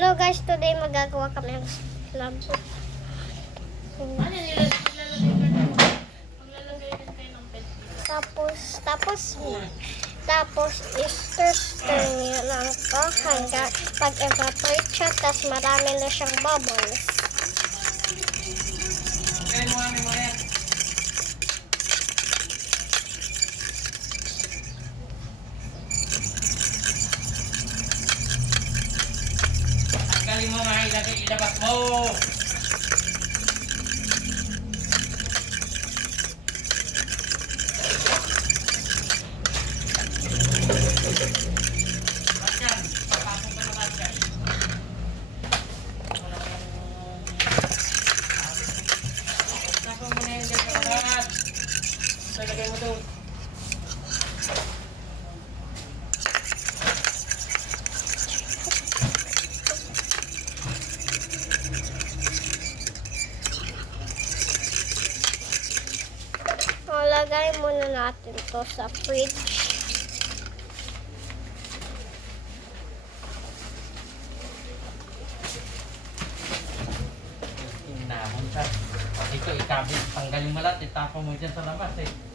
Hello guys, today magagawa kami ng slab. Tapos i-stir niyo lang to hanggang pag-evaporate siya, tapos marami na siyang bubbles. Tanggalin mo mga ilabas mo. Bakyan, papasok ka na bakyan. Tapos mo na yun dyan sa lahat. Talagay mo doon. Lagay muna natin to sa fridge. Tinahon siya. Ito, ikabit. Tanggalin mo lahat. Itapon mo dyan sa labas eh.